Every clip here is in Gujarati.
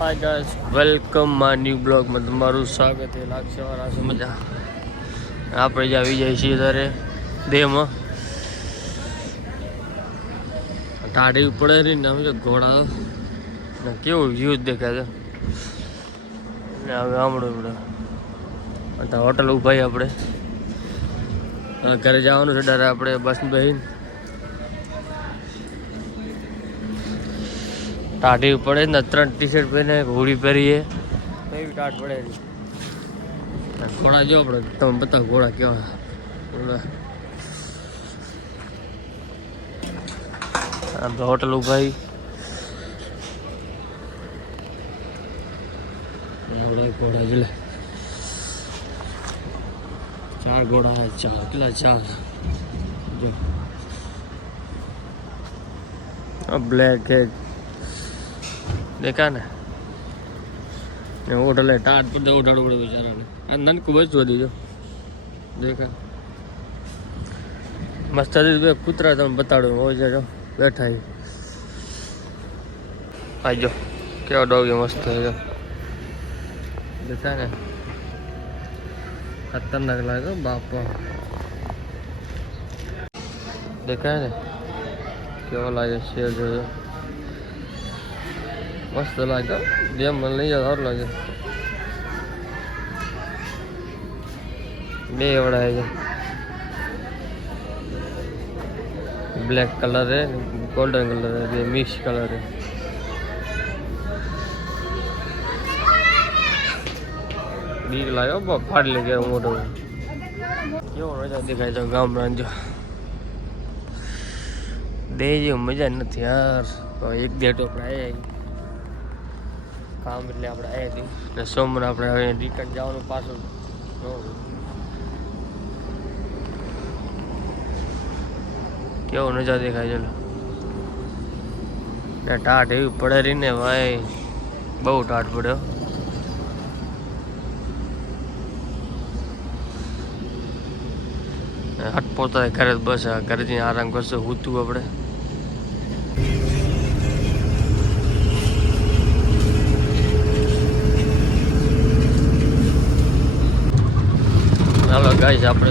Hi guys, welcome my new બ્લોગમાં તમારું સ્વાગત છે. લાગશે વાળા મજા. આપણે જ આવી જાય છીએ ત્યારે દેહમાં ટાઢી પડે રહી ને અમે ઘોડા કેવું વ્યૂઝ દેખાય છે ને. હવે આમળું પડે હોટલ ઉભા આપણે ઘરે જવાનું છે. ડાયરેક્ટ આપણે બસ બેસીને ટાઢી પડે ને 3 ટી-શર્ટ પહેરીને હોડી પહેરીએ એવી ટાઢ પડે. ઘોડા જો આપણે તમે બતાવો ઘોડા કેવા. આમ તો હોટલ ઉભાઈ ઘોડા જ લે 4 ઘોડા હે. 4 કેટલા 4 જો બ્લેક હે દેખા ને હોટલે ટાટ પર ઉઠાડવું પડે બિચારાને. આ નનકું બચવા દીજો દેખા મસ્ત કૂતરા તમે બતાડો હોય છે બેઠા આજો કેવો ડોગ મસ્ત છે દેખા ને. ખતરનાક લાગે બાપા. દેખાય ને કેવો લાગે શેર જોયો મસ્ત લાગે. જેમ મને લઈ જાય સારું લાગે. બે વડાય છે બ્લેક કલર है गोल्डन कलर है ये मिक्स कलर है. बीक लागे फाड़ ले गया मोटो કેવો મજા દેખાય છે ગામડાં. જો દે જેવી મજા નથી યાર. એક ડેટ આપણે આવ્યા કામ એટલે આપણે આવ્યા હતી ને સોમવાર આપણે હવે રિટર્ન જવાનું પાછું. કેવો નજારો દેખાય છે. ટાઢ એવી પડે રહી ને ભાઈ, બહુ ટાઢ પડ્યો. હટ પોતા ઘરે બસ ઘરેથી આરામ કરશે ઉતું આપણે. ચાલો ગાઈસ આપણે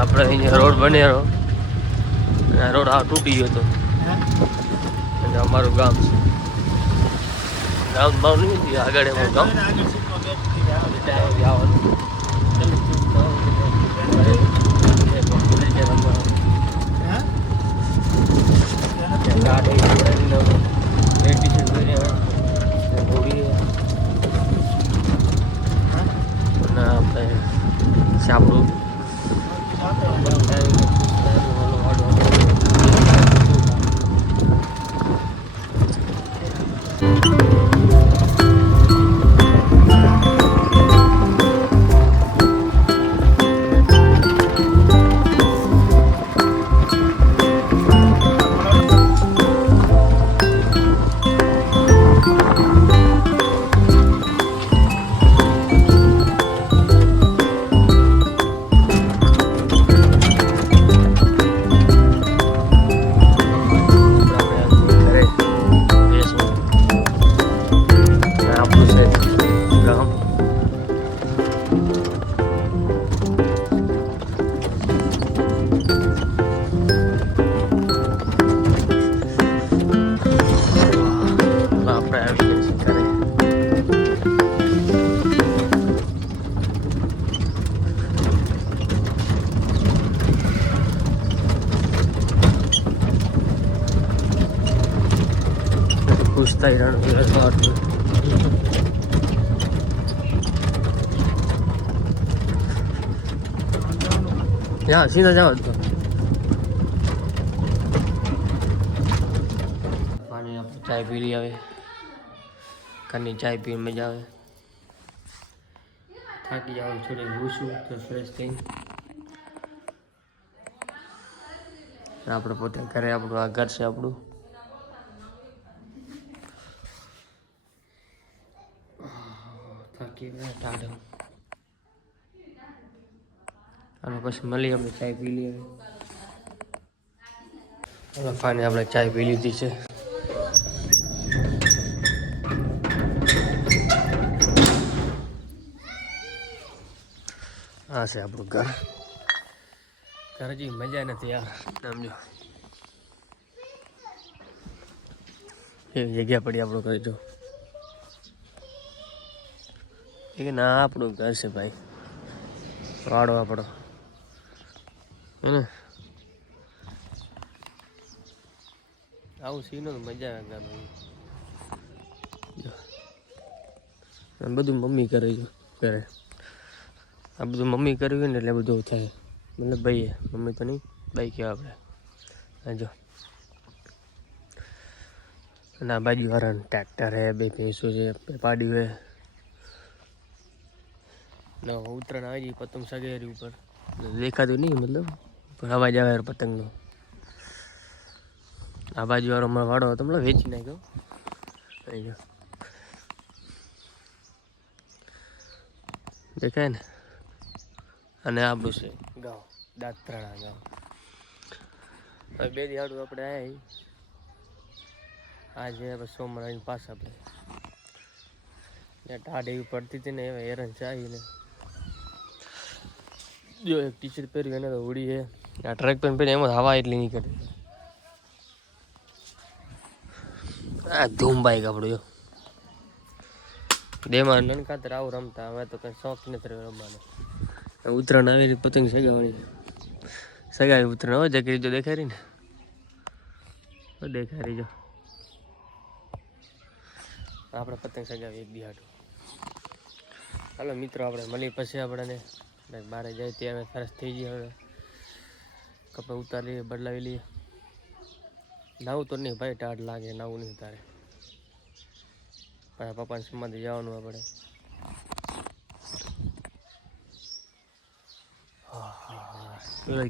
આપણે અહીંયા રોડ બન્યો. રોડ આ તૂટી ગયો હતો. અમારું ગામ છે. ગામ બહુ નહીં આગળ એમાં ગામ સાંભળું પૂછતા યા સીધા જાવ તો પાણી આપણે ચાય પી લઈ આવે. ઘરની ચાય પીને મજા આવે. થાકી જાવ થોડી ઘૂસું તો ફ્રેશ થઈ આપણે પોતે ઘરે આપણું આ ઘર છે આપણું. થાકી ગયા ટાઢો અને પછી મળી આપણે ચાય પી લઈએ. હવે ફાઇનલી આપણે ચાય પી લીધી છે. આ છે આપણું ઘર. ઘર જેવી મજા નથી યાર, સમજો એવી જગ્યા પડી આપણું ઘર. જો એ ના આપણું ઘર છે ભાઈ, વાડો આપણો હે ને. આવું સીનો તો મજા આવે ગામ. બધું મમ્મી કરે છે ઘરે. આ બધું મમ્મી કરવી ને એટલે બધું થાય. મતલબ ભાઈ મમ્મી તો નહીં, ભાઈ કહેવાય આપણે. જો અને આ બાજુ વાળા ટ્રેક્ટર હે, 2 ભેંસો છે, પાડ્યું હે. ના ઉત્તરાયણ આવી ગઈ, પતંગ સગેરી ઉપર દેખાતું નહીં, મતલબ પણ અવાજ આવે પતંગનો. આ બાજુ વાળો હમણાં વાળો હતો, મતલબ વેચી નાખ્યો. દેખાય ને. અને આપણું છે ગામ, દાંતરાણા ગામ. હવે 2 દી આડું આપણે આવ્યા. આજે બસ સોમવાર આવીને પાછા આપણે ટાઢ એવી પડતી હતી ને, એવા હેરાન ચાહીને. જો એક ટી શર્ટ પહેર્યું એને તો ઉડી છે. આ ટ્રેક પેન્ટ પહેરી એમાં હવા એટલી નીકળે. આ ધૂમ બાઈક આપણું. જો દેમાં નનકાતર આવું રમતા. હવે તો કંઈ શોખ નથી રમવાનો. ઉત્તરાયણ આવી રહી, પતંગ સગાવવાની. સગાવી ઉત્તરાયણ હવે જકરી જો દેખાય રહી ને, દેખાય રહી. જો આપણે પતંગ સગાવી એક દી હાટું. હાલો મિત્રો, આપણે મળી પછી આપણને બહાર જાય ત્યાં સરસ થઈ ગયા. હવે કપડાં ઉતારી લઈએ, બદલાવી લઈએ. નાવું તો નહીં ભાઈ, ટાઢ લાગે, નાવું નહીં તારે. પાછા પપ્પાને સમાધિ જવાનું આપણે.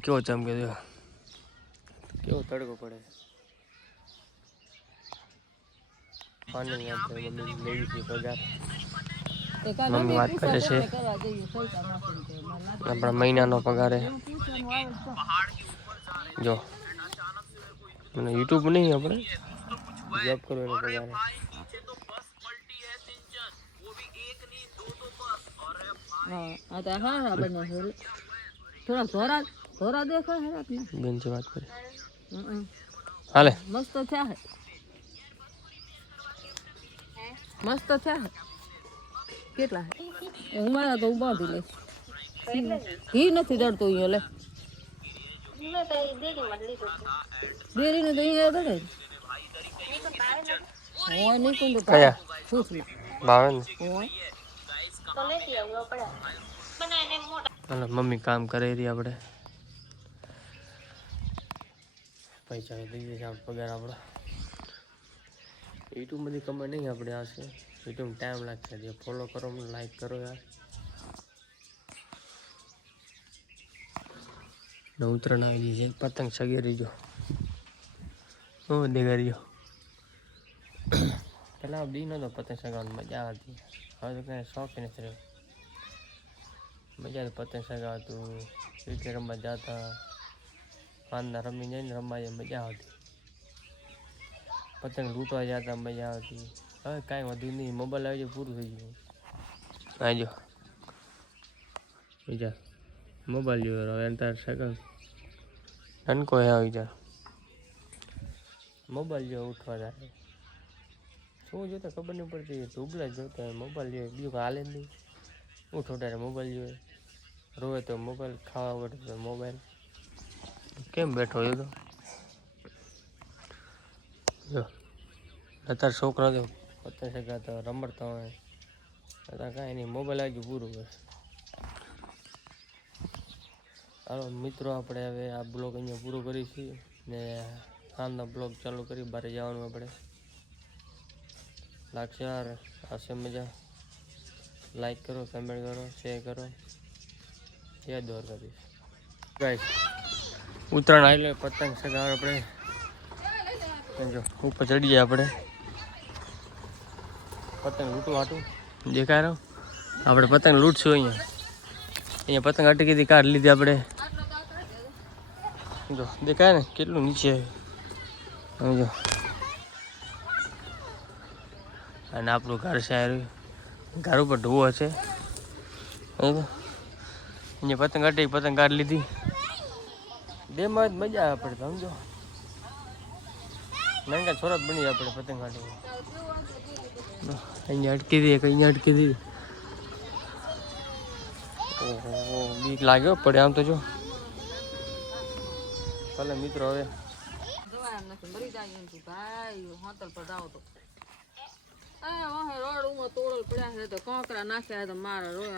કેવો ચમકે છે, કેવો તડકો પડે. મમ્મી વાત કરે છે આપણા મહિનાનો પગાર. જો મને યુટ્યુબ નહીં, આપણે જોબ કરો એનો પગાર. થોડા ધોરા દેખાય બેન છે વાત કરે. હાલે મસ્ત થયા, મસ્ત થયા. કેટલા હું મારા તો બાંધી લઈશ. ઘી નથી દડતો અહીંયા. લે ડેરી ને તો અહીંયા દડે હોય નહીં. કોણ તો ભાવે ને. મમ્મી કામ કરે રહી. આપણે પૈસા દઈએ છે પગાર આપણો. યુટ્યુબ બધી કમાઈ નહીં આપણે. આ છે યુટ્યુબ ટાઈમ લાગશે. જે ફોલો કરો, લાઈક કરો યાર. ઉત્તરાયણ આવી ગઈ છે, પતંગ સગેરી. જો દેખાડી. પેલા દી નતો પતંગ સગાવવાની મજા આવતી. હવે તો કઈ શોખ નથી રહ્યો. મજા તો પતંગ સગાવતું, ક્રિકેટ રમવા જતા, પાનના રમી જઈને રમવા મજા આવતી. પતંગ લૂંટવા જતા મજા આવતી. હવે કાંઈ વધુ નહીં, મોબાઈલ આવી જાય પૂરું થઈ ગયું. હા જો બીજા મોબાઈલ જોયો. હવે તાર સગા નનકો આવી જા મોબાઈલ જો ઉઠવા જાય. શું જોતા ખબર નહીં પડતી. ઢૂબલા જ જોતા મોબાઈલ જોઈએ, બીજું હાલે જ નહીં. ઉઠો ત્યારે મોબાઈલ જોઈએ, રોવે તો મોબાઈલ, ખાવા પડે તો મોબાઈલ. કેમ બેઠો એ તો જો. અત્યારે છોકરા તો પતંગ સગાતા રમડતા હોય, અત્યારે કાંઈ નહીં, મોબાઈલ આવી પૂરું બસ. હાલો મિત્રો, આપણે હવે આ બ્લોગ અહીંયા પૂરો કરીશું ને સાંજનો બ્લોગ ચાલુ કરી. બહાર જવાનું આપણે લાગશે યાર. આવશે મજા. લાઈક કરો, કમેન્ટ કરો, શેર કરો. જય દ્વારકાધીશ ગાઈસ. ઉત્તરાયણ એટલે પતંગ સગાવ આપણે. જો ઉપર ચડી જાય આપણે પતંગ લૂંટવા હાટું. દેખાય રહ્યો આપણે પતંગ લૂંટશું અહીંયા. અહીંયા પતંગ અટકી કાઢ લીધી આપણે. જો દેખાય ને કેટલું નીચે આવ્યું જો. અને આપણું ઘર છે ઘર ઉપર ઢોવો છે. અહીંયા પતંગ અટકી પતંગ કાઢ લીધી. ડેમાં મજા આવે આપણે સમજો. નાના છોરા બની આપણે પતંગ કાઢી. અહીંયા અટકી દઈએ અહીંયા અટકી દઈએ. ઓહો બીક લાગ્યો પડે આમ તો જો. ચાલો મિત્રો હવે મરી જાય એમ ભાઈ હોટલ પર જાવ તો રોડ ઉમાં તોડલ પડ્યા છે તો કોકરા નાખ્યા તો મારા રોડ